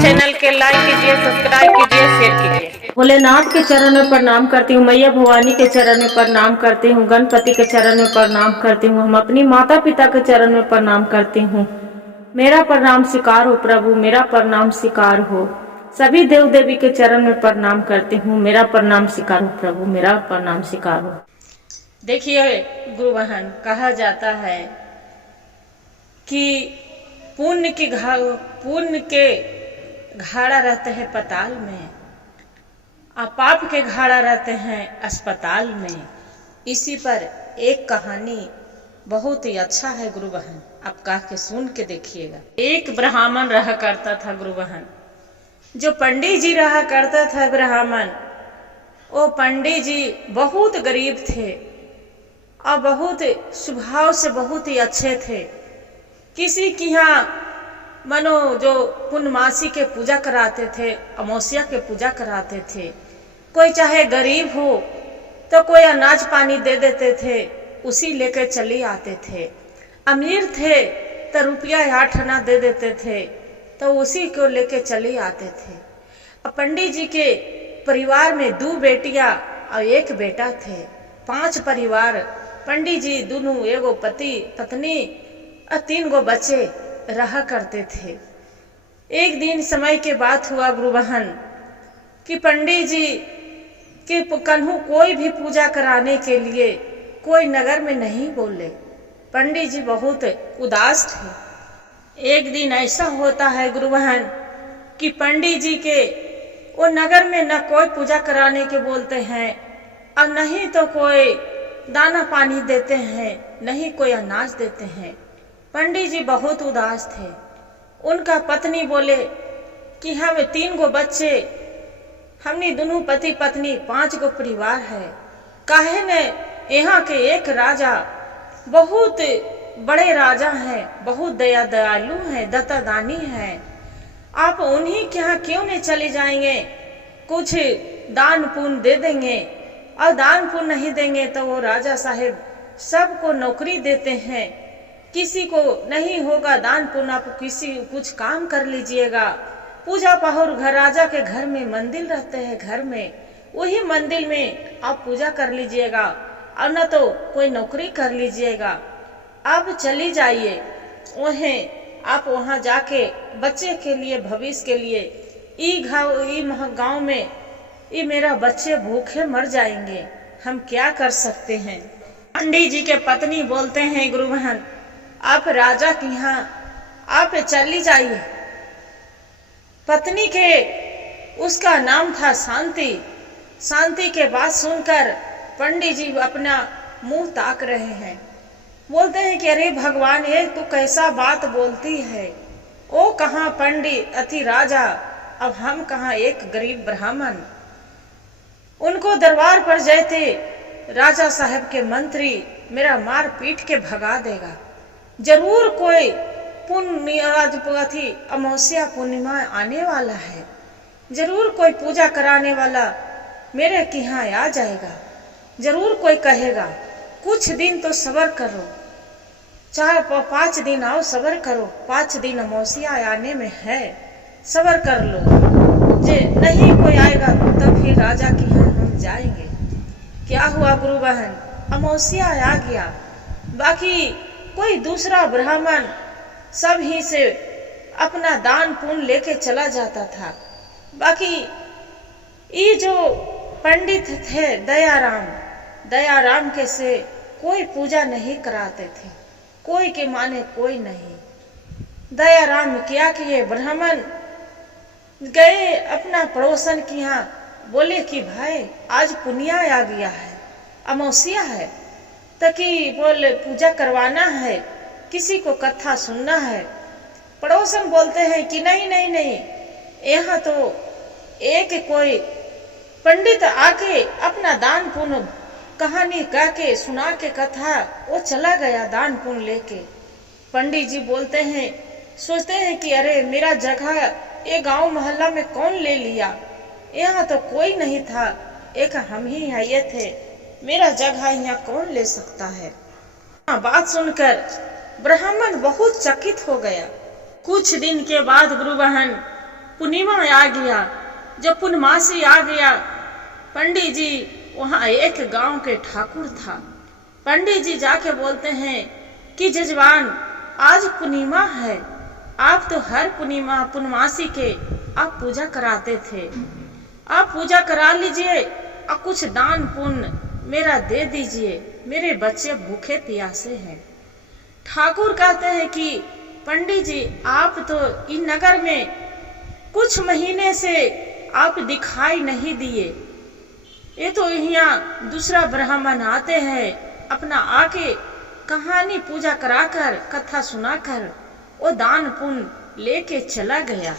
Channel के like कीजिए, subscribe कीजिए, शेयर कीजिए। भोलेनाथ के चरण में प्रणाम करती हूँ, मैया भवानी के चरण में प्रणाम करती हूँ, गणपति के चरण में प्रणाम करती हूँ, हम अपनी माता पिता के चरण में प्रणाम करती हूँ। मेरा प्रणाम स्वीकार हो प्रभु, मेरा प्रणाम स्वीकार हो। सभी देव देवी के चरण में प्रणाम करती हूँ, मेरा प्रणाम स्वीकार हो प्रभु, मेरा प्रणाम स्वीकार हो। देखिए गुरु बहन, कहा जाता है कि पुण्य के घाड़ा रहते हैं पताल में और पाप के घाड़ा रहते हैं अस्पताल में। इसी पर एक कहानी बहुत ही अच्छा है गुरु बहन, आप कह के सुन के देखिएगा। एक ब्राह्मण रहा करता था गुरु बहन, जो पंडित जी रहा करता था ब्राह्मण। वो पंडित जी बहुत गरीब थे और बहुत स्वभाव से बहुत ही अच्छे थे। किसी की यहाँ मनो जो पूर्णमासी के पूजा कराते थे, अमावस्या के पूजा कराते थे। कोई चाहे गरीब हो तो कोई अनाज पानी दे देते थे, उसी लेके चले आते थे। अमीर थे तो रुपया 8 आना दे देते थे, तो उसी को लेके चले आते थे। पंडित जी के परिवार में 2 बेटियां और 1 बेटा थे। 5 परिवार, पंडित जी दोनों, एगो पति पत्नी और 3 गो बच्चे रहा करते थे। एक दिन समय के बात हुआ गुरु बहन कि पंडित जी के कन्हू कोई भी पूजा कराने के लिए कोई नगर में नहीं बोले। पंडित जी बहुत उदास थे। एक दिन ऐसा होता है गुरु बहन कि पंडित जी के वो नगर में न कोई पूजा कराने के बोलते हैं और नहीं तो कोई दाना पानी देते हैं, नहीं कोई अनाज देते हैं। पंडित जी बहुत उदास थे। उनका पत्नी बोले कि हम 3 गो बच्चे, हमने दोनों पति पत्नी 5 गो परिवार है। काहे ने यहाँ के एक राजा बहुत बड़े राजा हैं, बहुत दयालु हैं, दत्तादानी हैं। आप उन्हीं के यहाँ क्यों नहीं चले जाएंगे, कुछ दान पुण्य दे देंगे। और दान पुण्य नहीं देंगे तो वो राजा साहेब सबको नौकरी देते हैं, किसी को नहीं होगा दान पुण्य, आप किसी कुछ काम कर लीजिएगा। पूजा पाहुर घर, राजा के घर में मंदिर रहते हैं, घर में वही मंदिर में आप पूजा कर लीजिएगा और न तो कोई नौकरी कर लीजिएगा। अब चली जाइए वहीं, आप वहां जाके बच्चे के लिए, भविष्य के लिए, गाँव में ये मेरा बच्चे भूखे मर जाएंगे, हम क्या कर सकते हैं। पंडित जी के पत्नी बोलते हैं गुरु बहन, आप राजा के यहाँ आप चली जाइए। पत्नी के उसका नाम था शांति। शांति के बात सुनकर पंडित जी अपना मुंह ताक रहे हैं। बोलते हैं कि अरे भगवान, ये तू कैसा बात बोलती है। ओ कहाँ पंडित अति राजा, अब हम कहाँ एक गरीब ब्राह्मण। उनको दरबार पर जाते राजा साहब के मंत्री मेरा मार पीट के भगा देगा। जरूर कोई पुण्य अमावस्या पूर्णिमा आने वाला है, जरूर कोई पूजा कराने वाला मेरे के यहाँ आ जाएगा। जरूर कोई कहेगा कुछ दिन तो सब्र करो, 4-5 दिन आओ, सब्र करो, 5 दिन अमावस्या आने में है, सब्र कर लो। जे नहीं कोई आएगा तब फिर राजा के यहाँ हम जाएंगे। क्या हुआ गुरु बहन, अमावस्या आ गया। बाकी कोई दूसरा ब्राह्मण सब ही से अपना दान पुण्य लेके चला जाता था। बाकी ये जो पंडित थे दयाराम के से कोई पूजा नहीं कराते थे, कोई के माने कोई नहीं। दयाराम क्या किए, ब्राह्मण गए अपना पड़ोसन के यहाँ, बोले कि भाई आज पुनिया आ गया है, अमावस्या है, ताकि बोले पूजा करवाना है, किसी को कथा सुनना है। पड़ोसन बोलते हैं कि नहीं नहीं नहीं, यहाँ तो एक कोई पंडित आके अपना दान पुण्य कहानी कह के सुना के कथा वो चला गया दान पुण्य लेके। पंडित जी बोलते हैं, सोचते हैं कि अरे मेरा जगह ये गांव मोहल्ला में कौन ले लिया, यहाँ तो कोई नहीं था, एक हम ही आए थे, मेरा जगह यहाँ कौन ले सकता है। बात सुनकर ब्राह्मण बहुत चकित हो गया। कुछ दिन के बाद गुरु बहन पूर्णिमा आ गया। जब पूर्णमासी आ गया, पंडित जी वहाँ एक गांव के ठाकुर था। पंडित जी जाके बोलते हैं कि जजवान, आज पूर्णिमा है, आप तो हर पूर्णमासी के आप पूजा कराते थे, आप पूजा करा लीजिए और कुछ दान पुण्य मेरा दे दीजिए, मेरे बच्चे भूखे प्यासे हैं। ठाकुर कहते हैं कि पंडित जी, आप तो इन नगर में कुछ महीने से आप दिखाई नहीं दिए, ये तो यहाँ दूसरा ब्राह्मण आते हैं, अपना आके कहानी पूजा कराकर कथा सुनाकर वो दान पुण्य लेके चला गया।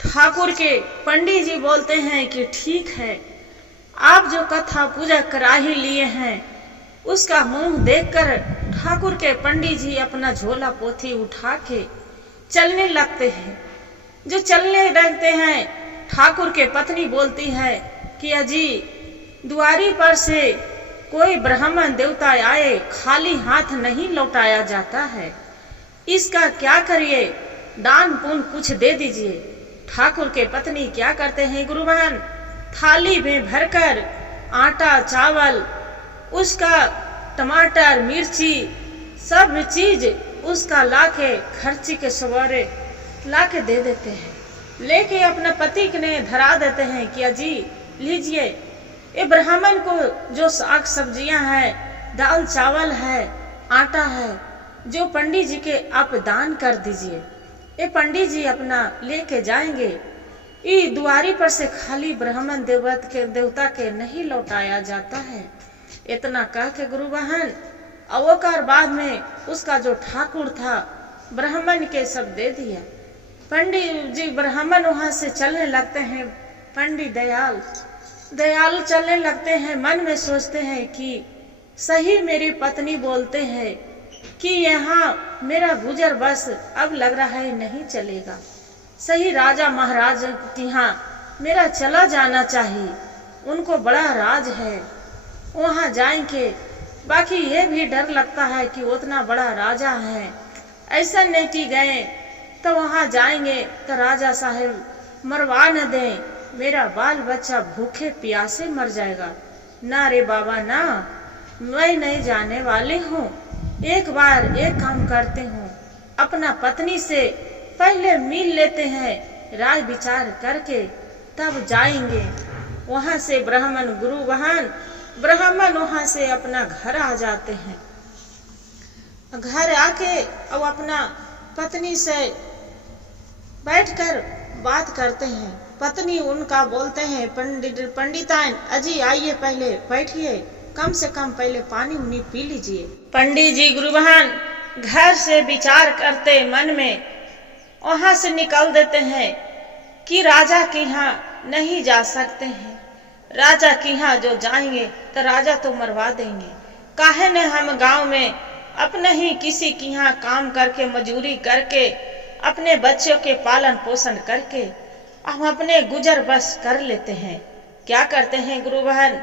ठाकुर के पंडित जी बोलते हैं कि ठीक है, आप जो कथा पूजा करा ही लिए हैं, उसका मुंह देखकर ठाकुर के पंडित जी अपना झोला पोथी उठा के चलने लगते हैं। जो चलने लगते हैं, ठाकुर के पत्नी बोलती है कि अजी, दुआरी पर से कोई ब्राह्मण देवता आए खाली हाथ नहीं लौटाया जाता है, इसका क्या करिए, दान पुण्य कुछ दे दीजिए। ठाकुर के पत्नी क्या करते हैं गुरु बहन, थाली में भरकर आटा चावल, उसका टमाटर मिर्ची सब चीज उसका लाके खर्ची के सवारे लाके दे देते हैं। लेके अपने पति ने धरा देते हैं कि अजी लीजिए, ये ब्राह्मण को जो साग सब्जियां हैं, दाल चावल है, आटा है, जो पंडित जी के आप दान कर दीजिए। ये पंडित जी अपना लेके जाएंगे, ये दुआरी पर से खाली ब्राह्मण देवता के नहीं लौटाया जाता है। इतना कह के गुरु बहन अवकार बाद में उसका जो ठाकुर था ब्राह्मण के सब दे दिया। पंडित जी ब्राह्मण वहां से चलने लगते हैं। पंडित दयालु चलने लगते हैं, मन में सोचते हैं कि सही मेरी पत्नी बोलते हैं कि यहाँ मेरा गुजर बस अब लग रहा है नहीं चलेगा, सही राजा महाराज के यहाँ मेरा चला जाना चाहिए, उनको बड़ा राज है, वहाँ जाएंगे। बाकी ये भी डर लगता है कि उतना बड़ा राजा है, ऐसा नहीं कि गए तो वहाँ जाएंगे तो राजा साहब मरवा न दें, मेरा बाल बच्चा भूखे प्यासे मर जाएगा। ना रे बाबा ना, मैं नहीं जाने वाली हूँ। एक बार एक काम करते हूँ, अपना पत्नी से पहले मिल लेते हैं, राय विचार करके तब जाएंगे। वहां से ब्राह्मण गुरु ब्राह्मण वहां से अपना घर आ जाते हैं। घर आके अब अपना पत्नी से बैठकर बात करते हैं। पत्नी उनका बोलते हैं, पंडिताइन अजी आइए, पहले बैठिए, कम से कम पहले पानी उनी पी लीजिए। पंडित जी गुरु बहन घर से विचार करते मन में वहां से निकल देते हैं कि राजा के यहाँ नहीं जा सकते हैं, राजा के यहाँ जो जाएंगे तो राजा तो मरवा देंगे। काहे ने हम गांव में अपने ही किसी के यहाँ काम करके मजूरी करके अपने बच्चों के पालन पोषण करके हम अपने गुजर बस कर लेते हैं। क्या करते हैं गुरु बहन,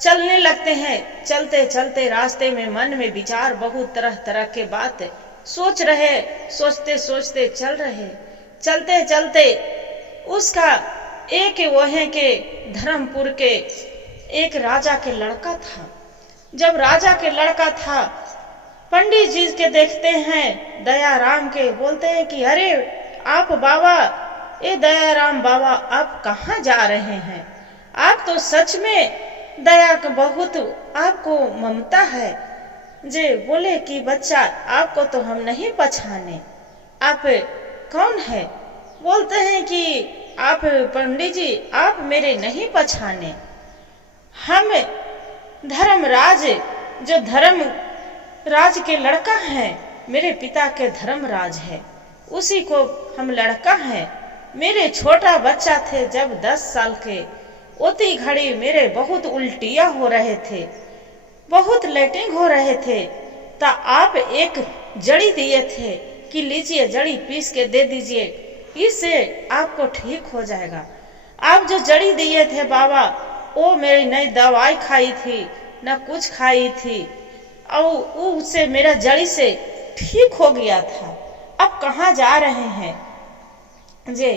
चलने लगते हैं। चलते चलते रास्ते में मन में विचार बहुत तरह तरह के बात सोच रहे, सोचते सोचते चल रहे। चलते चलते उसका एक वहीं के धर्मपुर के एक राजा के लड़का था। जब राजा के लड़का था, पंडित जी के देखते हैं, दयाराम के बोलते हैं कि अरे आप बाबा, ये दयाराम बाबा आप कहाँ जा रहे हैं, आप तो सच में दया का बहुत आपको ममता है। जे बोले कि बच्चा आपको तो हम नहीं पहचाने, आप कौन है? बोलते हैं कि आप पंडित जी आप मेरे नहीं पहचाने, हम धर्मराज, जो धर्मराज के लड़का है, मेरे पिता के धर्मराज है, उसी को हम लड़का है। मेरे छोटा बच्चा थे जब 10 साल के, उतनी घड़ी मेरे बहुत उल्टियां हो रहे थे, बहुत लेटिंग हो रहे थे, तो आप एक जड़ी दिए थे कि लीजिए जड़ी पीस के दे दीजिए, इससे आपको ठीक हो जाएगा। आप जो जड़ी दिए थे बाबा, वो मेरी नई दवाई खाई थी न कुछ खाई थी, और उससे मेरा जड़ी से ठीक हो गया था। अब कहाँ जा रहे हैं जे।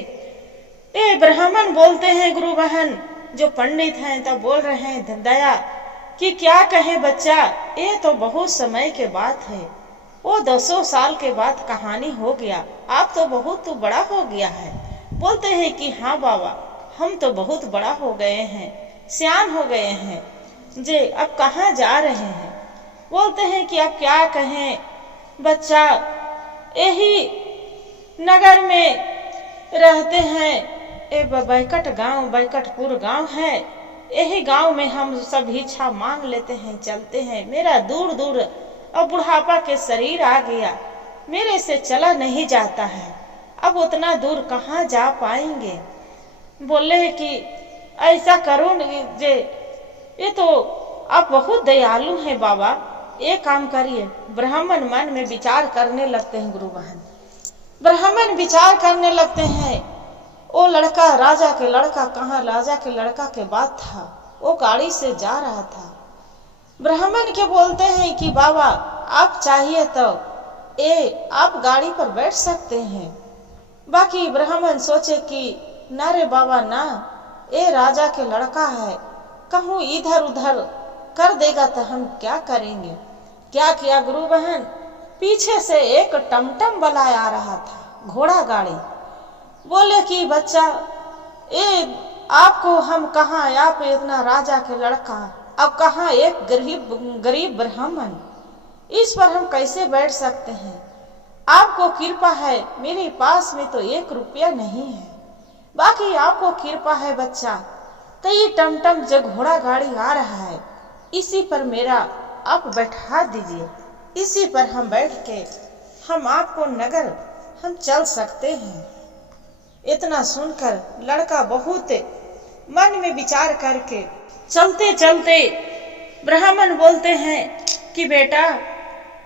ये ब्राह्मण बोलते हैं गुरु बहन, जो पंडित हैं तब बोल रहे हैं दया कि क्या कहे बच्चा, ये तो बहुत समय के बात है, वो 200 साल के बाद कहानी हो गया, आप तो बहुत बड़ा हो गया है। बोलते हैं कि हाँ बाबा, हम तो बहुत बड़ा हो गए हैं, सियान हो गए हैं जे, अब कहाँ जा रहे हैं। बोलते हैं कि अब क्या कहें बच्चा, यही नगर में रहते हैं, ए बैकट गांव, बैकटपुर गांव है, यही गांव में हम सब इच्छा मांग लेते हैं, चलते हैं। मेरा दूर दूर अब बुढ़ापा के शरीर आ गया, मेरे से चला नहीं जाता है, अब उतना दूर कहाँ जा पाएंगे। बोले कि ऐसा करो जे, ये तो आप बहुत दयालु हैं बाबा, एक काम करिए। ब्राह्मण मन में विचार करने लगते हैं गुरु बहन, ब्राह्मण विचार करने लगते हैं। वो लड़का, राजा के लड़का कहाँ, राजा के लड़का के बात था, वो गाड़ी से जा रहा था। ब्राह्मण के बोलते हैं कि बाबा आप चाहिए तो आप गाड़ी पर बैठ सकते हैं। बाकी ब्राह्मण सोचे कि ना रे बाबा ना, ये राजा के लड़का है, कहूँ इधर उधर कर देगा तो हम क्या करेंगे। क्या किया गुरु बहन, पीछे से एक टमटम वाला आ रहा था, घोड़ा गाड़ी। बोले कि बच्चा, ये आपको हम कहाँ, आप इतना राजा के लड़का, अब कहाँ एक गरीब ब्राह्मण, इस पर हम कैसे बैठ सकते हैं। आपको कृपा है, मेरे पास में तो 1 रुपया नहीं है, बाकी आपको कृपा है बच्चा, तो ये टमटम जो घोड़ा गाड़ी आ रहा है, इसी पर मेरा आप बैठा दीजिए, इसी पर हम बैठ के हम आपको नगर हम चल सकते हैं। इतना सुनकर लड़का बहुत मन में विचार करके चलते चलते ब्राह्मण बोलते हैं कि बेटा,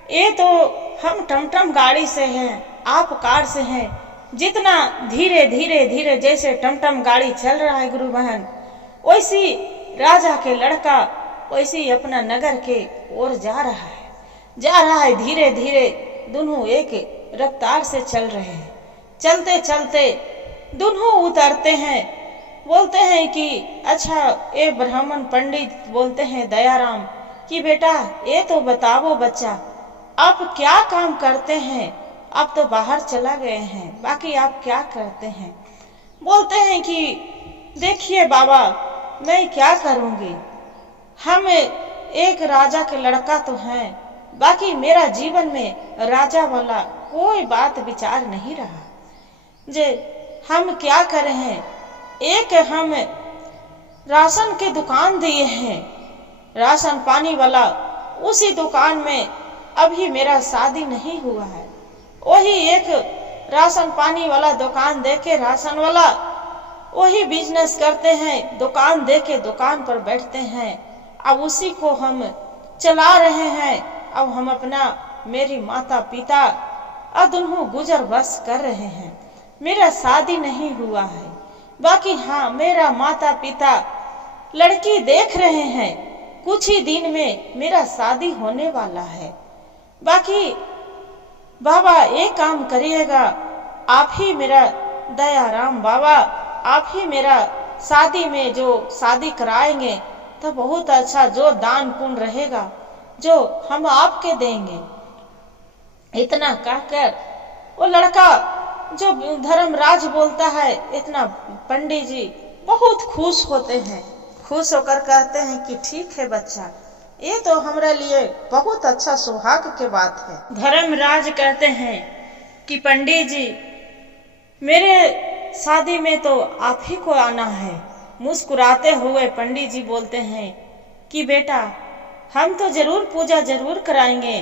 ये तो हम टमटम गाड़ी से हैं, आप कार से हैं, जितना धीरे धीरे धीरे जैसे टमटम गाड़ी चल रहा है गुरु बहन, वैसी राजा के लड़का वैसी अपना नगर के ओर जा रहा है धीरे धीरे, दोनों एक रफ्तार से चल रहे हैं। चलते चलते दोनों उतरते हैं। बोलते हैं कि अच्छा, ये ब्राह्मण पंडित बोलते हैं दयाराम कि बेटा ये तो बताओ बच्चा, आप क्या काम करते हैं, आप तो बाहर चला गए हैं, बाकी आप क्या करते हैं। बोलते हैं कि देखिए बाबा, मैं क्या करूंगी, हम एक राजा के लड़का तो हैं, बाकी मेरा जीवन में राजा वाला कोई बात विचार नहीं रहा जे हम क्या करें हैं। एक हम राशन के दुकान दिए हैं, राशन पानी वाला, उसी दुकान में अभी मेरा शादी नहीं हुआ है, वही एक राशन पानी वाला दुकान देके राशन वाला वही बिजनेस करते हैं, दुकान देके दुकान पर बैठते हैं, अब उसी को हम चला रहे हैं। अब हम अपना, मेरी माता पिता और दोनों गुजर बस कर रहे हैं, मेरा शादी नहीं हुआ है, बाकी हाँ मेरा माता पिता लड़की देख रहे हैं, कुछ ही दिन में मेरा शादी होने वाला है। बाकी बाबा एक काम करिएगा, आप ही मेरा दयाराम बाबा, आप ही मेरा शादी में जो शादी कराएंगे तो बहुत अच्छा, जो दान पुण्य रहेगा जो हम आपके देंगे। इतना कहकर वो लड़का जो धर्मराज बोलता है, इतना पंडित जी बहुत खुश होते हैं, खुश होकर कहते हैं कि ठीक है बच्चा, ये तो हमारे लिए बहुत अच्छा सौभाग्य की बात है। धर्मराज कहते हैं कि पंडित जी, मेरे शादी में तो आप ही को आना है। मुस्कुराते हुए पंडित जी बोलते हैं कि बेटा, हम तो जरूर पूजा जरूर कराएंगे,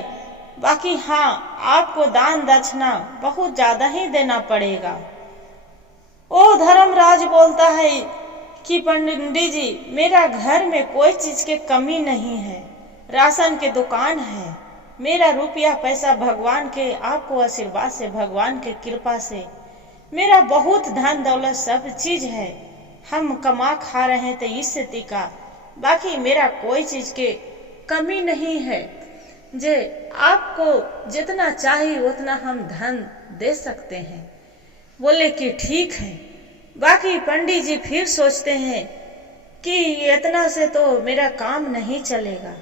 बाकी हाँ आपको दान दक्षिणा बहुत ज्यादा ही देना पड़ेगा। ओ धर्मराज बोलता है कि पंडित जी, मेरा घर में कोई चीज की कमी नहीं है, राशन की दुकान है, मेरा रुपया पैसा भगवान के आपको आशीर्वाद से, भगवान के कृपा से मेरा बहुत धन दौलत सब चीज है, हम कमा खा रहे हैं तो इससे टिका, बाकी मेरा कोई चीज के कमी नहीं है। जे आपको जितना चाहिए उतना हम धन दे सकते हैं। बोले कि ठीक है। बाकी पंडित जी फिर सोचते हैं कि इतना से तो मेरा काम नहीं चलेगा,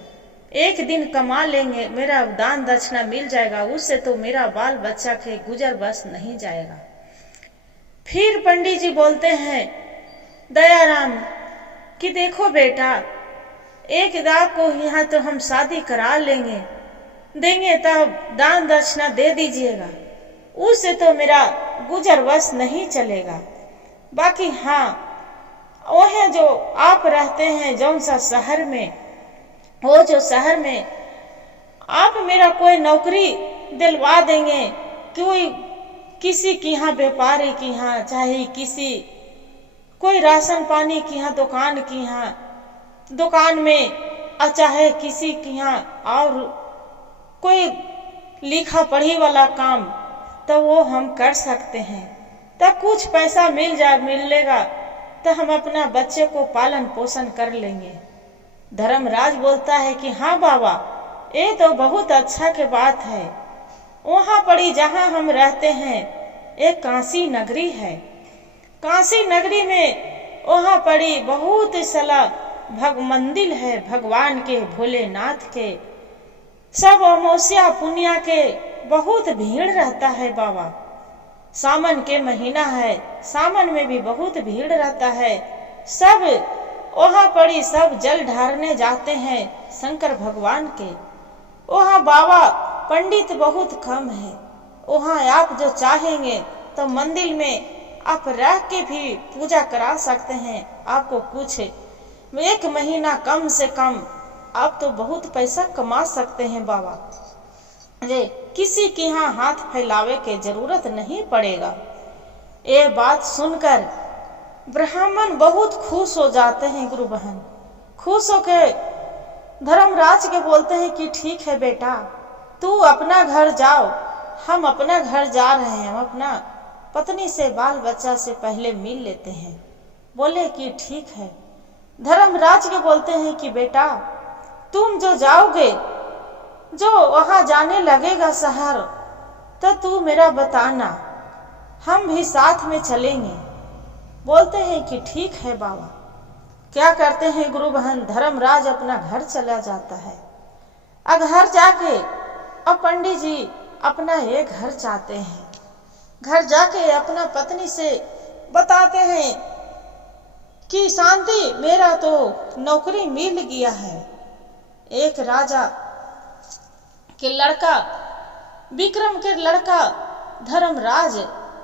एक दिन कमा लेंगे, मेरा दान दक्षिणा मिल जाएगा, उससे तो मेरा बाल बच्चा के गुजर बस नहीं जाएगा। फिर पंडित जी बोलते हैं दयाराम कि देखो बेटा, एक दाग को यहाँ तो हम शादी करा लेंगे, देंगे तब दान दक्षिणा दे दीजिएगा, उससे तो मेरा गुजर बस नहीं चलेगा। बाकी हाँ, वह जो आप रहते हैं जौन सा शहर में, वो जो शहर में आप मेरा कोई नौकरी दिलवा देंगे, कोई किसी की यहाँ व्यापारी की यहाँ, चाहे किसी कोई राशन पानी की यहाँ दुकान की यहाँ दुकान में, और चाहे किसी की यहाँ और कोई लिखा पढ़ी वाला काम, तो वो हम कर सकते हैं। तब कुछ पैसा मिलेगा तो हम अपना बच्चे को पालन पोषण कर लेंगे। धर्मराज बोलता है कि हाँ बाबा, ये तो बहुत अच्छा के बात है। वहाँ पड़ी जहाँ हम रहते हैं एक काशी नगरी है। काशी नगरी में वहाँ पड़ी बहुत सारा मंदिर है भगवान के, भोलेनाथ के। सब अमावस्या पुण्य के बहुत भीड़ रहता है बाबा। सावन के महीना है, सावन में भी बहुत भीड़ रहता है। सब वहाँ पड़ी सब जल ढारने जाते हैं शंकर भगवान के। वहाँ बाबा पंडित बहुत कम है। वहाँ आप जो चाहेंगे तो मंदिर में आप रह के भी पूजा करा सकते हैं। आपको कुछ एक महीना कम से कम आप तो बहुत पैसा कमा सकते हैं बाबा। जे किसी के यहाँ हाथ फैलावे के जरूरत नहीं पड़ेगा। ये बात सुनकर ब्राह्मण बहुत खुश हो जाते हैं। गुरु बहन खुश होके धर्मराज के बोलते हैं कि ठीक है बेटा, तू अपना घर जाओ, हम अपना घर जा रहे हैं, हम अपना पत्नी से बाल बच्चा से पहले मिल लेते हैं। बोले कि ठीक है। धर्मराज के बोलते हैं कि बेटा, तुम जो जाओगे, जो वहां जाने लगेगा शहर, तो तू मेरा बताना, हम भी साथ में चलेंगे। बोलते हैं कि ठीक है बाबा। क्या करते हैं गुरु बहन, धर्मराज अपना घर चला जाता है। अब घर जाके अब पंडित जी अपना ये घर जाते हैं। घर जाके अपना पत्नी से बताते हैं कि शांति, मेरा तो नौकरी मिल गया है। एक राजा के लड़का, विक्रम के लड़का धर्मराज,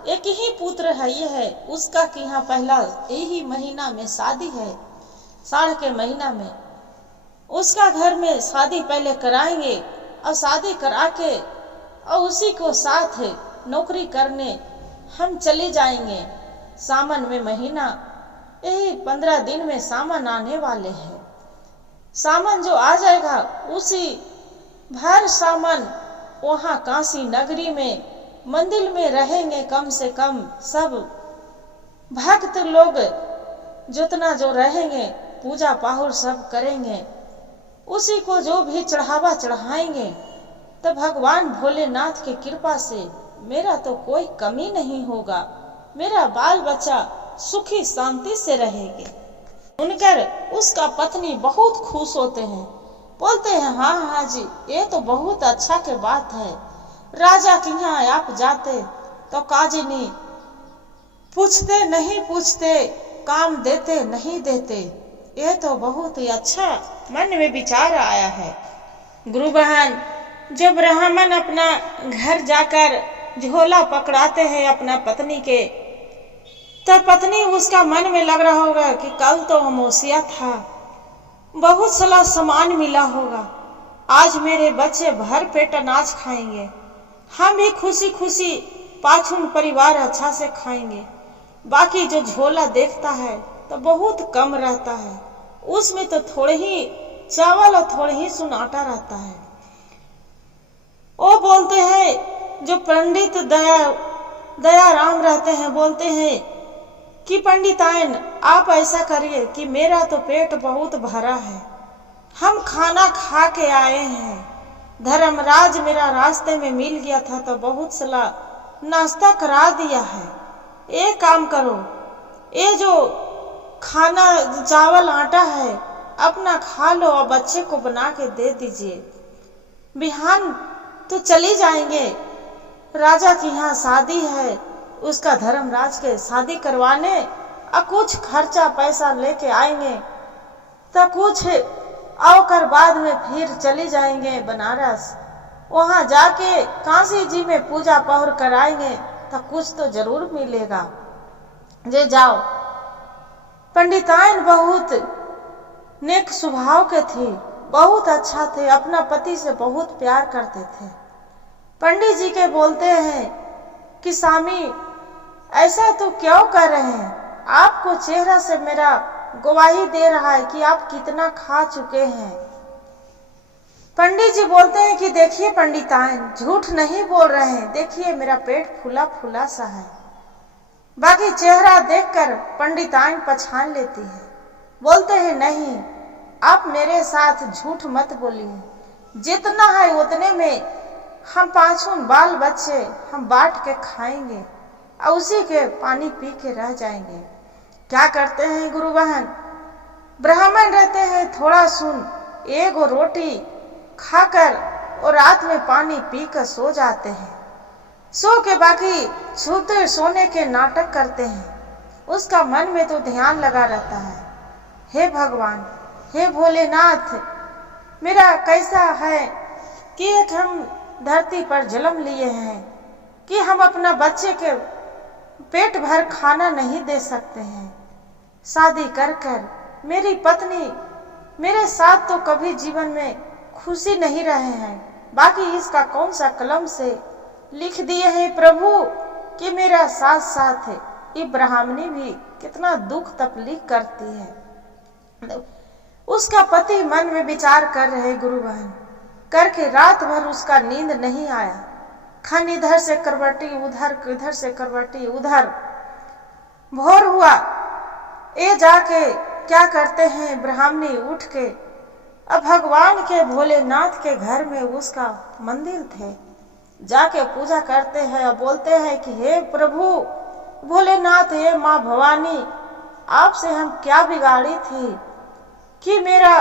एक ही पुत्र है ये है उसका कि यहाँ पहला यही महीना में शादी है, साढ़ के महीना में उसका घर में शादी पहले कराएंगे और शादी करा के और उसी को साथ नौकरी करने हम चले जाएंगे। सावन में महीना, यही 15 दिन में सावन आने वाले हैं। सावन जो आ जाएगा उसी भर सावन वहाँ काशी नगरी में मंदिर में रहेंगे। कम से कम सब भक्त लोग जितना जो रहेंगे पूजा पाहुर सब करेंगे। उसी को जो भी चढ़ावा चढ़ाएंगे तो भगवान भोलेनाथ की कृपा से मेरा तो कोई कमी नहीं होगा, मेरा बाल बच्चा सुखी शांति से रहेंगे। सुनकर उसका पत्नी बहुत खुश होते हैं। बोलते हैं हाँ हाँ जी, ये तो बहुत अच्छा के बात है। राजा के यहाँ आप जाते तो काजिनी पूछते नहीं पूछते, काम देते नहीं देते। ये तो बहुत ही अच्छा मन में विचार आया है। गुरु बहन, जब ब्राह्मण अपना घर जाकर झोला पकड़ाते हैं अपना पत्नी के, तब पत्नी उसका मन में लग रहा होगा कि कल तो अमावस्या था, बहुत सारा सामान मिला होगा, आज मेरे बच्चे भर पेट अनाज खाएंगे, हम भी खुशी खुशी पाछुन परिवार अच्छा से खाएंगे। बाकी जो झोला देखता है तो बहुत कम रहता है, उसमें तो थोड़े ही चावल और थोड़े ही सुनाटा रहता है। वो बोलते हैं, जो पंडित दयाराम रहते हैं, बोलते हैं कि पंडिताइन आप ऐसा करिए कि मेरा तो पेट बहुत भरा है, हम खाना खा के आए हैं, धर्मराज मेरा रास्ते में मिल गया था तो बहुत सला नाश्ता करा दिया है। एक काम करो, ये जो खाना चावल आटा है अपना खा लो और बच्चे को बना के दे दीजिए। बिहान तो चली जाएंगे, राजा की यहाँ शादी है, उसका धर्मराज के शादी करवाने और कुछ खर्चा पैसा लेके आएंगे तो कुछ आवकर बाद में फिर चली जाएंगे बनारस। वहां जाके काशी जी में पूजा पहर कराएंगे तो कुछ तो जरूर मिलेगा। जे जाओ। पंडिताइन बहुत नेक स्वभाव के थे, बहुत अच्छा थे, अपना पति से बहुत प्यार करते थे। पंडित जी के बोलते हैं कि स्वामी ऐसा तो क्यों कर रहे हैं, आपको चेहरा से मेरा गवाही दे रहा है कि आप कितना खा चुके हैं। पंडित जी बोलते हैं कि देखिए पंडिताइन झूठ नहीं बोल रहे हैं, देखिए मेरा पेट फूला फूला सा है। बाकी चेहरा देखकर पंडिताइन पहचान लेती है, बोलते हैं नहीं आप मेरे साथ झूठ मत बोलिए, जितना है उतने में हम पांचों बाल बच्चे हम बांट के खाएंगे और उसी के पानी पी के रह जाएंगे। क्या करते हैं गुरु बहन, ब्राह्मण रहते हैं, थोड़ा सुन एक रोटी खाकर और रात में पानी पीकर सो जाते हैं, सो के बाकी सोते सोने के नाटक करते हैं। उसका मन में तो ध्यान लगा रहता है, हे भगवान हे भोलेनाथ मेरा कैसा है कि एक हम धरती पर जन्म लिए हैं कि हम अपना बच्चे के पेट भर खाना नहीं दे सकते हैं। शादी कर कर मेरी पत्नी मेरे साथ तो कभी जीवन में खुशी नहीं रहे हैं, बाकी इसका कौन सा कलम से लिख दिए हैं प्रभु कि मेरा साथ साथ है। ये ब्राह्मणी भी कितना दुख तकलीफ करती है। उसका पति मन में विचार कर रहे गुरु बहन, करके रात भर उसका नींद नहीं आया। खन इधर से करवटी उधर, इधर से करवटी उधर। भोर हुआ, ये जाके क्या करते हैं ब्राह्मणी उठ के अब भगवान के भोलेनाथ के घर में उसका मंदिर थे, जाके पूजा करते हैं और बोलते हैं कि हे प्रभु भोलेनाथ हे माँ भवानी आपसे हम क्या बिगाड़ी थी कि मेरा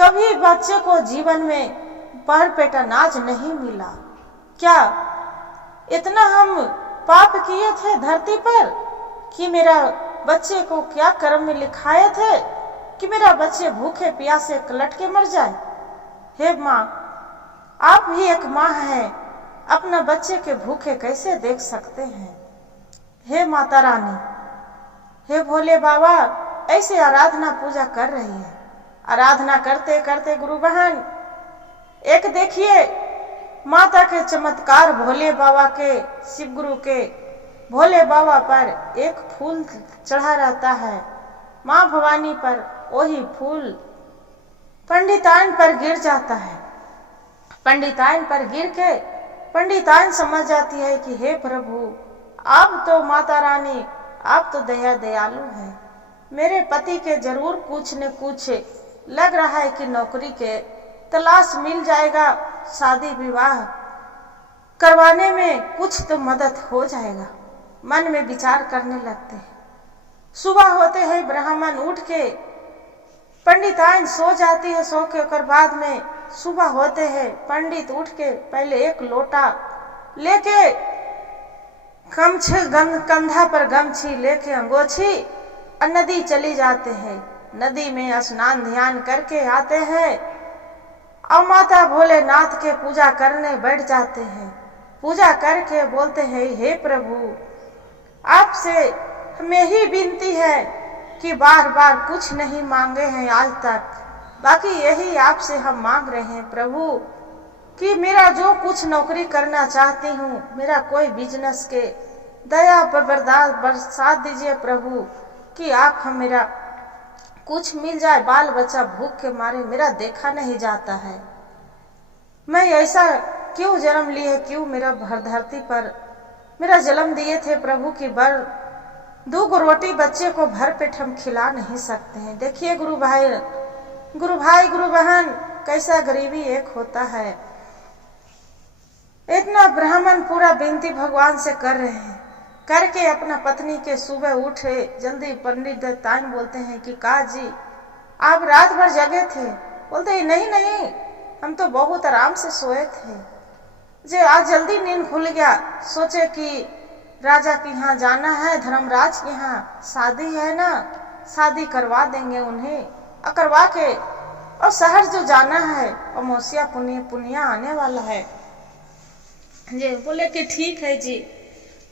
कभी बच्चे को जीवन में पर पेट अनाज नहीं मिला। क्या इतना हम पाप किए थे धरती पर कि मेरा बच्चे को क्या कर्म में लिखाए थे कि मेरा बच्चे भूखे प्यासे लट के मर जाए। हे माँ आप भी एक माँ है, अपना बच्चे के भूखे कैसे देख सकते हैं। हे माता रानी हे भोले बाबा ऐसे आराधना पूजा कर रही है। आराधना करते करते गुरु बहन एक देखिए माता के चमत्कार, भोले बाबा के शिव गुरु के भोले बाबा पर एक फूल चढ़ा रहता है, माँ भवानी पर वही फूल पंडिताइन पर गिर जाता है। पंडिताइन पर गिर के पंडिताइन समझ जाती है कि हे प्रभु आप तो माता रानी आप तो दया दयालु हैं, मेरे पति के जरूर कुछ न कुछ लग रहा है कि नौकरी के तलाश मिल जाएगा, शादी विवाह करवाने में कुछ तो मदद हो जाएगा। मन में विचार करने लगते हैं। सुबह होते हैं ब्राह्मण उठ के पंडिताइन सो जाती है, सो के कर बाद में सुबह होते हैं पंडित उठ के पहले एक लोटा लेके कंधा पर गमछी लेके अंगोछी और नदी चली जाते हैं। नदी में स्नान ध्यान करके आते हैं और माता भोलेनाथ के पूजा करने बैठ जाते हैं। पूजा करके बोलते हैं हे प्रभु आपसे हमें ही विनती है कि बार बार कुछ नहीं मांगे हैं आज तक, बाकी यही आपसे हम मांग रहे हैं प्रभु कि मेरा जो कुछ नौकरी करना चाहती हूँ, मेरा कोई बिजनेस के दया पर बरसात दीजिए प्रभु कि आप हम मेरा कुछ मिल जाए। बाल बच्चा भूख के मारे मेरा देखा नहीं जाता है, मैं ऐसा क्यों जन्म लिए, क्यों मेरा भर धरती पर मेरा जन्म दिए थे प्रभु की बर 2 रोटी बच्चे को भर पेट हम खिला नहीं सकते हैं। देखिए गुरु भाई गुरु बहन कैसा गरीबी एक होता है। इतना ब्राह्मण पूरा विनती भगवान से कर रहे हैं, करके अपना पत्नी के सुबह उठे जल्दी। पंडित ताइन बोलते हैं कि का जी आप रात भर जगे थे? बोलते हैं नहीं नहीं, हम तो बहुत आराम से सोए थे। जे आज जल्दी नींद खुल गया, सोचे कि राजा के यहाँ जाना है, धर्मराज के यहाँ शादी है ना, शादी करवा देंगे उन्हें, और करवा के और शहर जो जाना है अमावस्या पुनिया आने वाला है। जी बोले कि ठीक है जी,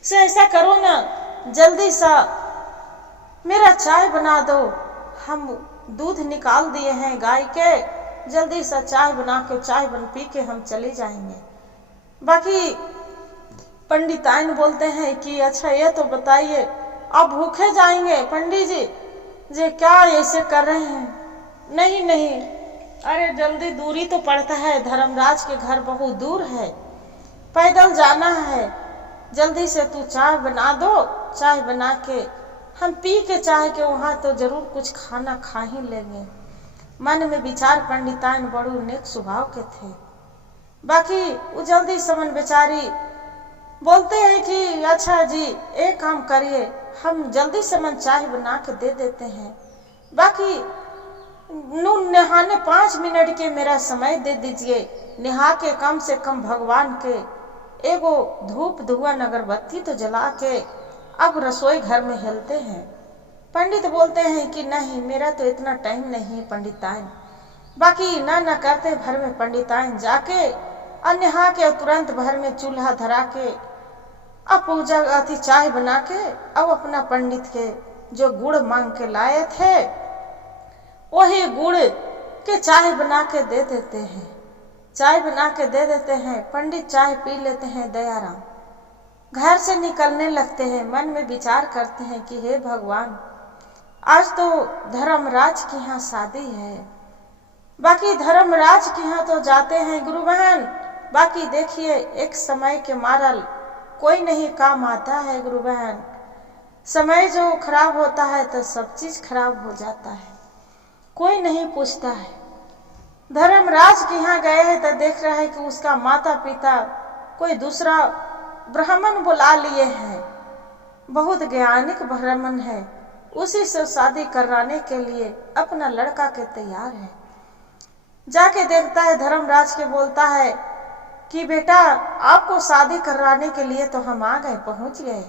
से ऐसा करो ना, जल्दी सा मेरा चाय बना दो, हम दूध निकाल दिए हैं गाय के, जल्दी सा चाय बना के चाय बन पी के हम चले जाएंगे। बाकी पंडिताइन बोलते हैं कि अच्छा ये तो बताइए आप भूखे जाएंगे पंडित जी? जे क्या ऐसे कर रहे हैं? नहीं नहीं, अरे जल्दी दूरी तो पड़ता है, धर्मराज के घर बहुत दूर है, पैदल जाना है, जल्दी से तू चाय बना दो, चाय बना के हम पी के चाय के वहां तो जरूर कुछ खाना खा ही लेंगे। मन में विचार पंडिताइन बड़ू नेक स्वभाव के थे। बाकी वो जल्दी समन बेचारी बोलते हैं कि अच्छा जी एक काम करिए, हम जल्दी समन चाय बना के दे देते हैं, बाकी नहाने 5 मिनट के मेरा समय दे दीजिए, नहा के कम से कम भगवान के एगो धूप धुआं अगरबत्ती तो जला के अब रसोई घर में हिलते हैं। पंडित बोलते हैं कि नहीं मेरा तो इतना टाइम नहीं है पंडिताइन। बाकी ना करते भर में पंडिताइन जाके और नहा के तुरंत भर में चूल्हा धरा के अब पूजा आती चाय बना के अब अपना पंडित के जो गुड़ मांग के लाए थे वही गुड़ के चाय बना के दे देते हैं, चाय बना के दे देते हैं। पंडित चाय पी लेते हैं, दयाराम घर से निकलने लगते हैं, मन में विचार करते हैं कि हे भगवान आज तो धर्मराज के यहाँ शादी है, बाकी धर्मराज के यहाँ तो जाते हैं गुरु बहन, बाकी देखिए एक समय के मारल कोई नहीं काम आता है गुरु बहन, समय जो खराब होता है तो सब चीज खराब हो जाता है, कोई नहीं पूछता है। धर्मराज के यहाँ गए हैं तो देख रहे हैं कि उसका माता पिता कोई दूसरा ब्राह्मण बुला लिए हैं, बहुत ज्ञानिक ब्राह्मण है, उसी से शादी कराने के लिए अपना लड़का के तैयार है। जाके देखता है धर्मराज के बोलता है कि बेटा आपको शादी कराने के लिए तो हम आ गए, पहुंच गए।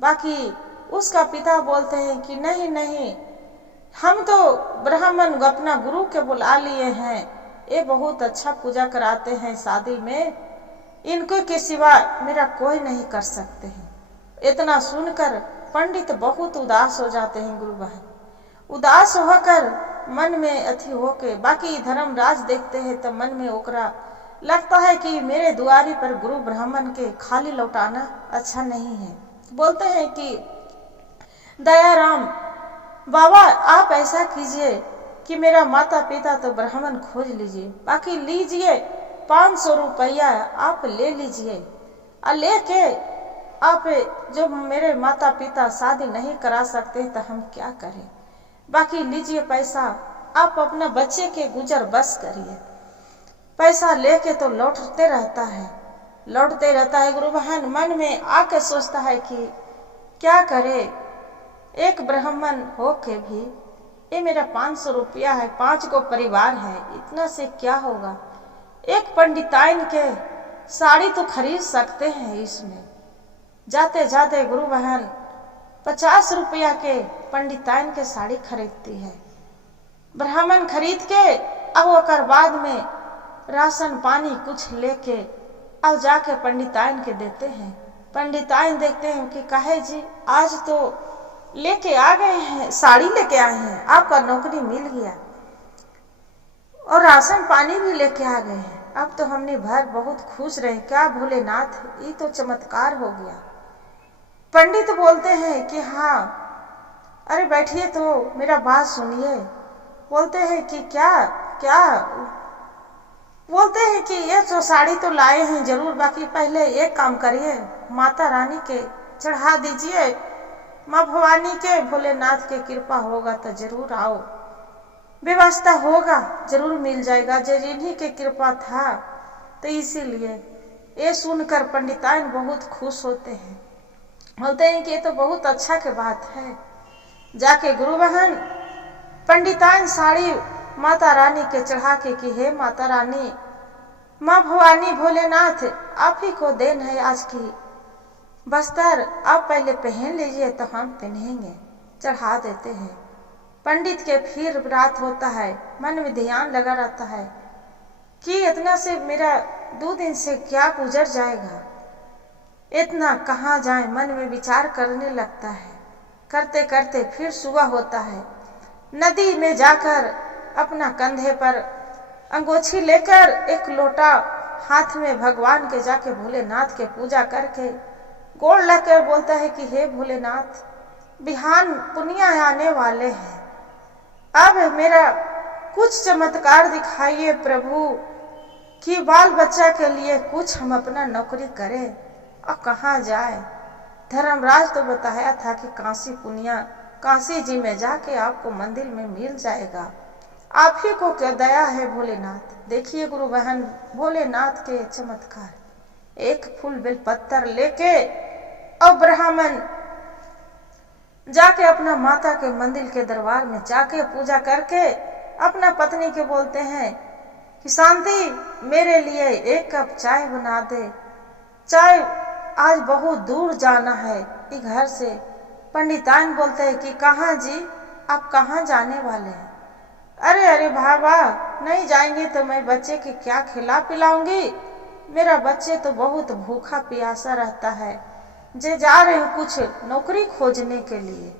बाकी उसका पिता बोलते हैं कि नहीं नहीं, हम तो ब्राह्मण अपना गुरु के बुला लिए हैं, ये बहुत अच्छा पूजा कराते हैं शादी में, इनको के सिवा मेरा कोई नहीं कर सकते हैं। इतना सुनकर पंडित बहुत उदास हो जाते हैं गुरु बहन, उदास होकर मन में अथी होके बाकी धर्मराज देखते हैं तो मन में ओकरा लगता है कि मेरे दुआरी पर गुरु ब्राह्मण के खाली लौटाना अच्छा नहीं है। बोलते हैं कि दयाराम बाबा आप ऐसा कीजिए कि मेरा माता पिता तो ब्राह्मण खोज लीजिए, बाकी लीजिए 500 रुपया आप ले लीजिए, और लेके आप जो मेरे माता पिता शादी नहीं करा सकते तो हम क्या करें, बाकी लीजिए पैसा, आप अपना बच्चे के गुजर बस करिए। पैसा लेके तो लौटते रहता है गुरु बहन, मन में आके सोचता है कि क्या करे, एक ब्राह्मण हो के भी ये मेरा 500 रुपया है, 5 को परिवार है, इतना से क्या होगा, एक पंडिताइन के साड़ी तो खरीद सकते हैं इसमें। जाते जाते गुरु बहन 50 रुपया के पंडिताइन के साड़ी खरीदती है, ब्राह्मण खरीद के अब ओकर बाद में राशन पानी कुछ लेके अब जाके पंडिताइन के देते हैं। पंडिताइन देखते हैं कि कहे जी आज तो लेके आ गए हैं, साड़ी लेके आए हैं, आपका नौकरी मिल गया और राशन पानी भी लेके आ गए हैं, अब तो हमने भर बहुत खुश रहे, क्या भोलेनाथ ये तो चमत्कार हो गया। पंडित बोलते हैं कि हाँ, अरे बैठिए तो मेरा बात सुनिए। बोलते हैं कि क्या बोलते हैं कि ये जो साड़ी तो लाए हैं जरूर, बाकी पहले एक काम करिए, माता रानी के चढ़ा दीजिए, माँ भवानी के भोलेनाथ के कृपा होगा तो जरूर आओ, व्यवस्था होगा जरूर मिल जाएगा, जिन्हीं के कृपा था तो इसीलिए ये सुनकर पंडिताइन बहुत खुश होते हैं, बोलते हैं कि ये तो बहुत अच्छा की बात है। जाके गुरु बहन पंडिताइन साड़ी माता रानी के चढ़ा के कि हे माता रानी, माँ भवानी भोलेनाथ आप ही को देन है आज की बस्तर, आप पहले पहन लीजिए तो हम पहनेंगे। चढ़ा देते हैं। पंडित के फिर रात होता है, मन में ध्यान लगा रहता है कि इतना से मेरा 2 दिन से क्या गुजर जाएगा, इतना कहाँ जाए, मन में विचार करने लगता है। करते करते फिर सुबह होता है। नदी में जाकर अपना कंधे पर अंगोछी लेकर एक लोटा हाथ में भगवान के जाके भोलेनाथ के पूजा करके गोड़ लगकर बोलता है कि हे भोलेनाथ, बिहान पुनिया आने वाले हैं, अब मेरा कुछ चमत्कार दिखाइए प्रभु कि बाल बच्चा के लिए कुछ हम अपना नौकरी करें। और कहाँ जाए? धर्मराज तो बताया था कि काशी जी में जाके आपको मंदिर में मिल जाएगा। आप ही को क्या दया है भोलेनाथ। देखिए गुरु बहन भोलेनाथ के चमत्कार। एक फूल बेलपत्तर लेके और ब्राह्मण जाके अपना माता के मंदिर के दरबार में जाके पूजा करके अपना पत्नी के बोलते हैं कि शांति मेरे लिए 1 कप चाय बना दे, चाय आज बहुत दूर जाना है इस घर से। पंडिताइन बोलते हैं कि कहाँ जी, आप कहाँ जाने वाले हैं? अरे बाबा, नहीं जाएंगे तो मैं बच्चे के क्या खिला पिलाऊंगी, मेरा बच्चे तो बहुत भूखा प्यासा रहता है, जे जा रहे हूँ कुछ नौकरी खोजने के लिए।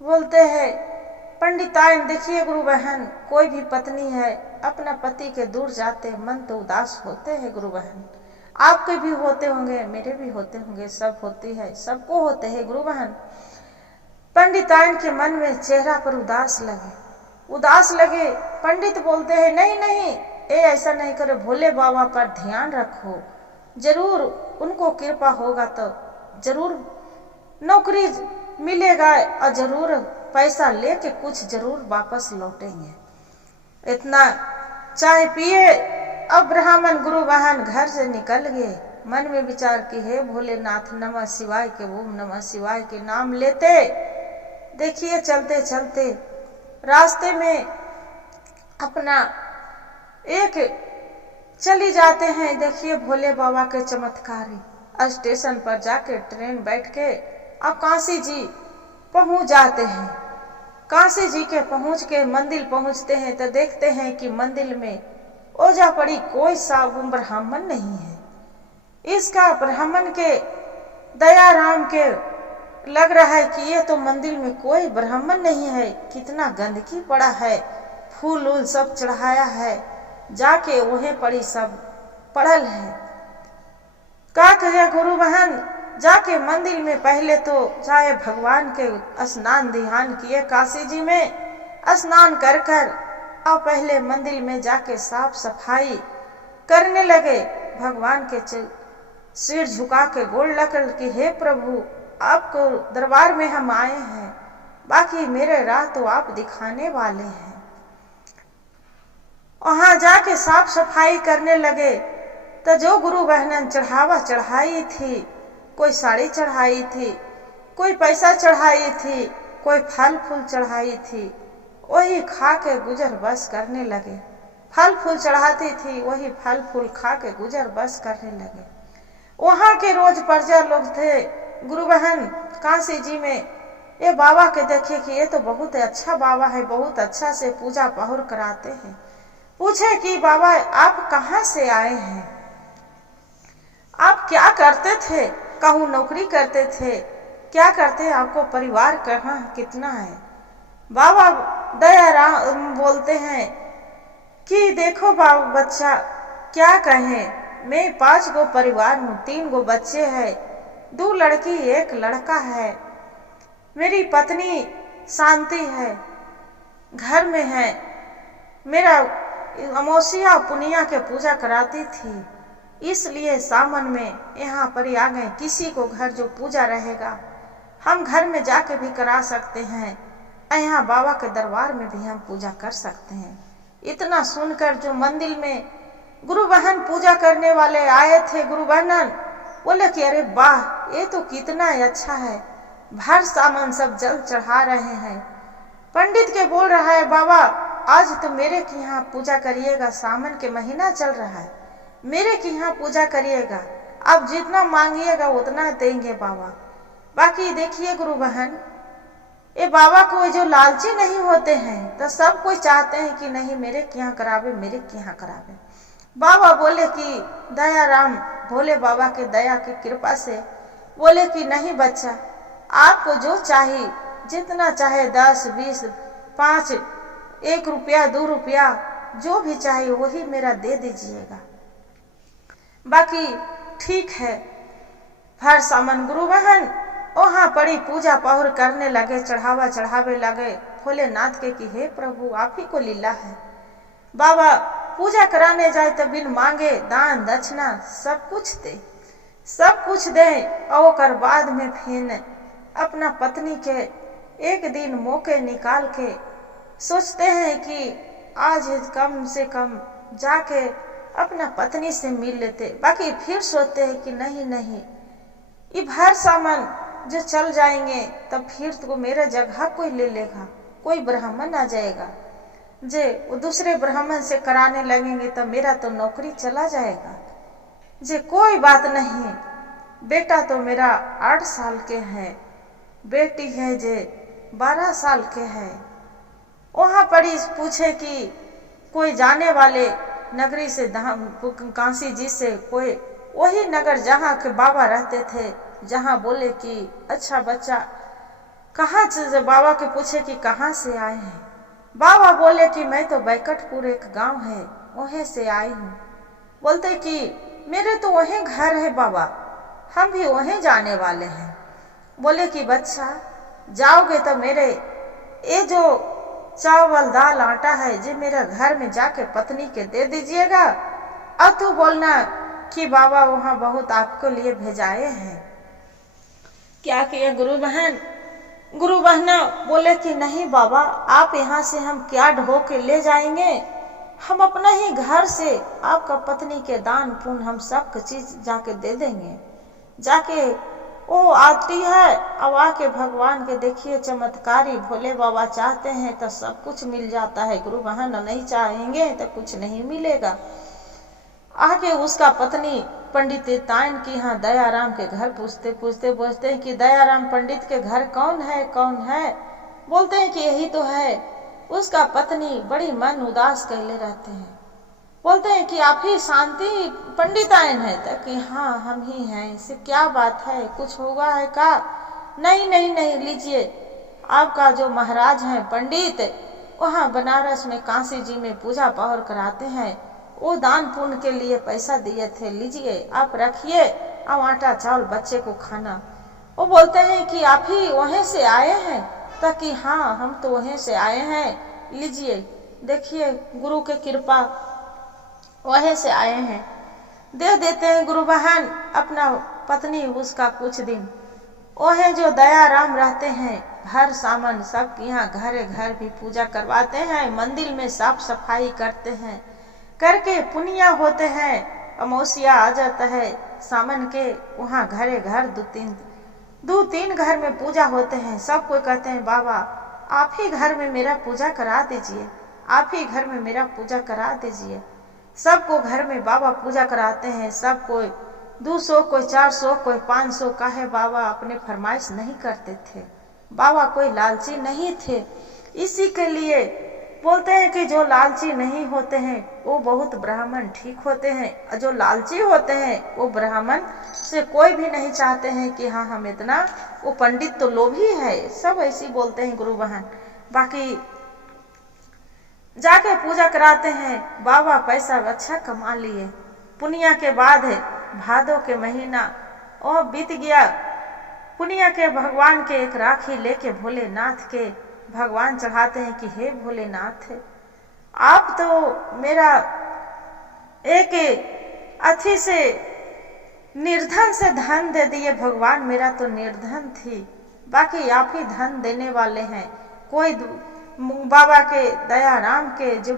बोलते हैं पंडिताइन, देखिए गुरु बहन, कोई भी पत्नी है अपना पति के दूर जाते मन तो उदास होते हैं गुरु बहन। आपके भी होते होंगे, मेरे भी होते होंगे, सब होती है, सबको होते हैं गुरु बहन। पंडिताइन के मन में चेहरा पर उदास लगे। पंडित बोलते हैं नहीं नहीं, ऐसा नहीं करो, भोले बाबा पर ध्यान रखो, जरूर उनको कृपा होगा तो जरूर नौकरी मिलेगा और जरूर पैसा लेके कुछ जरूर वापस लौटेंगे। इतना चाय पिए अब ब्राह्मण गुरु बहन घर से निकल गए। मन में विचार कि हे भोलेनाथ, नमः शिवाय के ओम नमः शिवाय के नाम लेते देखिए चलते चलते रास्ते में अपना एक चली जाते हैं। देखिए भोले बाबा के चमत्कारी। स्टेशन पर जाके ट्रेन बैठ के अब काशी जी पहुंच जाते हैं। काशी जी के पहुंच के मंदिर पहुंचते हैं तो देखते हैं कि मंदिर में ओझा पड़ी कोई सा ब्राह्मण नहीं है। इसका ब्राह्मण के दयाराम के लग रहा है कि ये तो मंदिर में कोई ब्राह्मण नहीं है, कितना गंदगी पड़ा है, फूल उल सब चढ़ाया है, जाके वहीं पड़ी सब पड़ल है। क्या कहे गुरु बहन, जाके मंदिर में पहले तो चाहे भगवान के स्नान ध्यान किए, काशी जी में स्नान कर और पहले मंदिर में जाके साफ सफाई करने लगे। भगवान के सिर झुका के गोड़ लगकर कि हे प्रभु, आपको दरबार में हम आए हैं, बाकी मेरे राह तो आप दिखाने वाले हैं। वहां जाके साफ सफाई करने लगे तो जो गुरु बहनन चढ़ावा चढ़ाई थी, कोई साड़ी चढ़ाई थी, कोई पैसा चढ़ाई थी, कोई फल फूल चढ़ाई थी, वही खा के गुजर बस करने लगे। फल फूल चढ़ाती थी, वही फल फूल खा के गुजर बस करने लगे। वहां के रोज प्रजा लोग थे गुरु बहन काशी जी में, ये बाबा के देखे कि ये तो बहुत अच्छा बाबा है, बहुत अच्छा से पूजा पहुर कराते हैं। पूछे कि बाबा आप कहाँ से आए हैं, आप क्या करते थे, कहूँ नौकरी करते थे, क्या करते, आपको परिवार कहाँ कितना है? बाबा दयाराम बोलते हैं कि देखो बाबा बच्चा क्या कहें, मैं 5 गो परिवार हूँ, 3 गो बच्चे हैं, 2 लड़की 1 लड़का है, मेरी पत्नी शांति है, घर में है, मेरा अमावस्या पुनिया के पूजा कराती थी, इसलिए सावन में यहाँ पर आ गए। किसी को घर जो पूजा रहेगा हम घर में जाके भी करा सकते हैं, यहाँ बाबा के दरबार में भी हम पूजा कर सकते हैं। इतना सुनकर जो मंदिर में गुरु बहन पूजा करने वाले आए थे। गुरु बहन बोले कि अरे वाह, ये तो कितना अच्छा है, भर सामान सब जल चढ़ा रहे हैं। पंडित के बोल रहा है, बाबा आज तो मेरे के यहाँ पूजा करिएगा, सावन के महीना चल रहा है, मेरे के यहाँ पूजा करिएगा, आप जितना मांगिएगा उतना देंगे बाबा। बाकी देखिए गुरु बहन, ये बाबा को जो लालची नहीं होते हैं तो सब कोई चाहते हैं कि नहीं मेरे के यहाँ करावे, मेरे के यहाँ करावे। बाबा बोले कि दयाराम भोले बाबा के दया की कृपा से बोले कि नहीं बच्चा, आपको जो चाहिए, जितना चाहे 10, 20, 5, 1 रुपया 2 रुपया जो भी चाहिए वही मेरा दे दीजिएगा। बाकी ठीक है। हर सामान गुरु बहन वहां पड़ी पूजा पहुर करने लगे, चढ़ावा चढ़ावे लगे भोलेनाथ के कि हे प्रभु आप ही को लीला है। बाबा पूजा कराने जाए तो बिन मांगे दान दक्षिणा सब कुछ दे, सब कुछ दे। और बाद में फिर अपना पत्नी के एक दिन मौके निकाल के सोचते हैं कि आज कम से कम जाके अपना पत्नी से मिल लेते। बाकी फिर सोचते हैं कि नहीं नहीं, ये भर सामान जो चल जाएंगे तब फिर तो मेरा जगह कोई ले लेगा, कोई ब्राह्मण आ जाएगा, जे वो दूसरे ब्राह्मण से कराने लगेंगे तो मेरा तो नौकरी चला जाएगा। जे कोई बात नहीं, बेटा तो मेरा 8 साल के है, बेटी है जे 12 साल के है। वहां पड़ी पूछे कि कोई जाने वाले नगरी से काशी जी से, कोई वही नगर जहाँ के बाबा रहते थे, जहाँ बोले कि अच्छा बच्चा कहाँ से, बाबा के पूछे कि कहाँ से आए हैं। बाबा बोले कि मैं तो बैकटपुर एक गांव है वहीं से आई हूँ। बोलते कि मेरे तो वहीं घर है बाबा, हम भी वहीं जाने वाले हैं। बोले कि बच्चा जाओगे तो मेरे ये जो चावल दाल आटा है जो मेरा घर में जाके पत्नी के दे दीजिएगा, और तू बोलना कि बाबा वहाँ बहुत आपको लिए भेजाए हैं। क्या किए गुरु बहन? गुरु बहना बोले कि नहीं बाबा, आप यहाँ से हम क्या ढो के ले जाएंगे, हम अपना ही घर से आपका पत्नी के दान पुण्य हम सब चीज जाके दे देंगे। जाके वो आती है, अब आके भगवान के देखिए चमत्कारी भोले बाबा चाहते हैं तो सब कुछ मिल जाता है। गुरु बहन नहीं चाहेंगे तो कुछ नहीं मिलेगा। आके उसका पत्नी पंडित ताइन की यहाँ दयाराम के घर पूछते हैं कि दयाराम पंडित के घर कौन है, कौन है? बोलते हैं कि यही तो है। उसका पत्नी बड़ी मन उदास कहले रहते हैं। बोलते हैं कि आप ही शांति पंडित आयन है? तो कि हाँ हम ही हैं। इससे क्या बात है, कुछ होगा है का? नहीं नहीं नहीं, लीजिए आपका जो महाराज हैं पंडित, वहाँ बनारस में काशी जी में पूजा पाहर कराते हैं, वो दान पुण्य के लिए पैसा दिए थे, लीजिए आप रखिए, अब आटा चावल बच्चे को खाना। वो बोलते हैं कि आप ही वहीं से आए हैं? ताकि हाँ हम तो वहीं से आए हैं, लीजिए देखिए गुरु के कृपा वहीं से आए हैं। दे देते हैं गुरु बहन अपना पत्नी उसका कुछ दिन। वहीं जो दयाराम रहते हैं, हर सामान सब यहाँ घर घर भी पूजा करवाते हैं, मंदिर में साफ सफाई करते हैं, करके पुनिया होते हैं। अमावस्या आ जाता है सावन के, वहाँ घरे घर दो तीन घर में पूजा होते हैं। सब कोई कहते हैं बाबा आप ही घर में मेरा पूजा करा दीजिए, आप ही घर में मेरा पूजा करा दीजिए। सबको घर में बाबा पूजा कराते हैं। सब कोई 200, कोई 400, कोई 500 का है। बाबा अपने फरमाइश नहीं करते थे, बाबा कोई लालची नहीं थे। इसी के लिए बोलते हैं कि जो लालची नहीं होते हैं वो बहुत ब्राह्मण ठीक होते हैं, जो लालची होते हैं वो ब्राह्मण से कोई भी नहीं चाहते हैं कि हाँ हम इतना, वो पंडित तो लोभी है, सब ऐसी बोलते हैं गुरु बहन। बाकी जाके पूजा कराते हैं, बाबा पैसा अच्छा कमा लिए। पुनिया के बाद है भादों के महीना और बीत गया। पुनिया के भगवान के एक राखी लेके भोलेनाथ के भगवान चढ़ाते हैं कि हे भोलेनाथ, आप तो मेरा एक अथी से निर्धन से धन दे दिए भगवान, मेरा तो निर्धन थी, बाकी आप ही धन देने वाले हैं। कोई बाबा के दयाराम के जो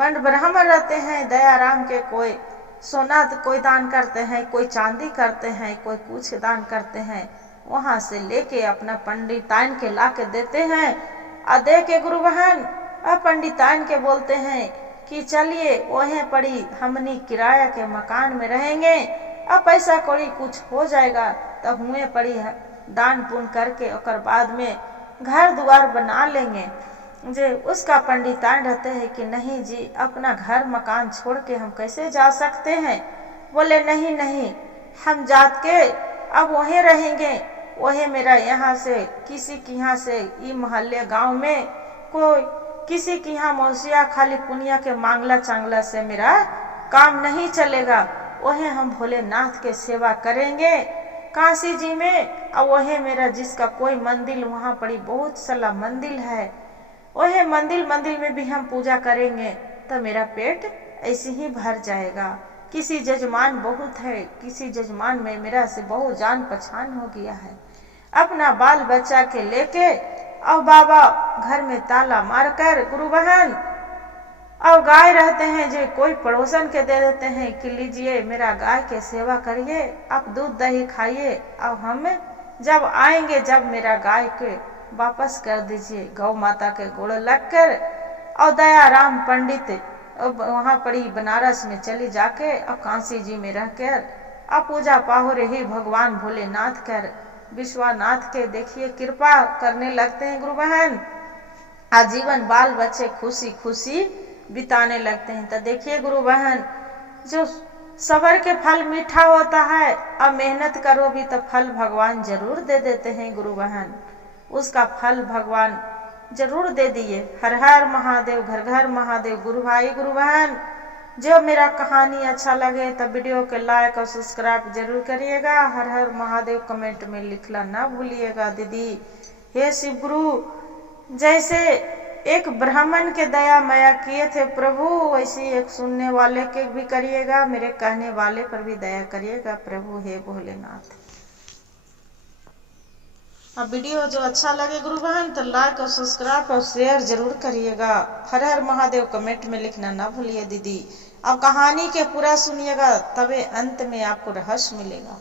पंड ब्राह्मण रहते हैं दयाराम के, कोई सोना कोई दान करते हैं, कोई चांदी करते हैं, कोई कुछ दान करते हैं। वहां से लेके अपना पंडिताइन के ला के देते हैं। और दे के गुरु बहन अब पंडिताइन के बोलते हैं कि चलिए वहीं पड़ी हमनी किराया के मकान में रहेंगे, अब पैसा कौड़ी कुछ हो जाएगा तब हुए पड़ी दान पुण्य करके और बाद में घर द्वार बना लेंगे। जे उसका पंडिताइन रहते हैं कि नहीं जी, अपना घर मकान छोड़ के हम कैसे जा सकते हैं। बोले नहीं नहीं, हम जात के अब वहीं रहेंगे, वही मेरा यहाँ से किसी के यहाँ से ई मोहल्ले गांव में कोई किसी के यहाँ मौसिया खाली पुनिया के मांगला चांगला से मेरा काम नहीं चलेगा। वही हम भोलेनाथ के सेवा करेंगे काशी जी में। और वही मेरा जिसका कोई मंदिर वहाँ पड़ी बहुत सारा मंदिर है, वही मंदिर में भी हम पूजा करेंगे तो मेरा पेट ऐसे ही भर जाएगा। किसी जजमान बहुत है, किसी जजमान में मेरा से बहुत जान पहचान हो गया है। अपना बाल बच्चा के लेके और बाबा घर में ताला मारकर गुरु बहन और गाय रहते हैं जो कोई पड़ोसन के दे देते हैं कि लीजिए मेरा गाय के सेवा करिए, आप दूध दही खाइए और हम जब आएंगे जब मेरा गाय के वापस कर दीजिए। गौ माता के गोड़ लगकर और दयाराम पंडित वहां पड़ी बनारस में चली जाके और काशी जी में रहकर अब पूजा पाहुरे ही भगवान भोलेनाथ कर विश्वनाथ के देखिए कृपा करने लगते हैं गुरु बहन। आजीवन बाल बच्चे खुशी खुशी बिताने लगते हैं। तो देखिए गुरु बहन, जो सबर के फल मीठा होता है और मेहनत करो भी तो फल भगवान जरूर दे देते हैं गुरु बहन। उसका फल भगवान जरूर दे दिए। हर हर महादेव, घर घर महादेव। गुरु भाई गुरु बहन, जो मेरा कहानी अच्छा लगे तो वीडियो के लाइक और सब्सक्राइब जरूर करिएगा। हर हर महादेव कमेंट में लिखना ना भूलिएगा दीदी। हे शिव गुरु, जैसे एक ब्राह्मण के दया माया किए थे प्रभु, वैसे एक सुनने वाले के भी करिएगा, मेरे कहने वाले पर भी दया करिएगा प्रभु। हे भोलेनाथ। अब वीडियो जो अच्छा लगे गुरु बहन तो लाइक और सब्सक्राइब और शेयर जरूर करिएगा। हर हर महादेव कमेंट में लिखना ना भूलिए दीदी। अब कहानी के पूरा सुनिएगा तबे अंत में आपको रहस्य मिलेगा।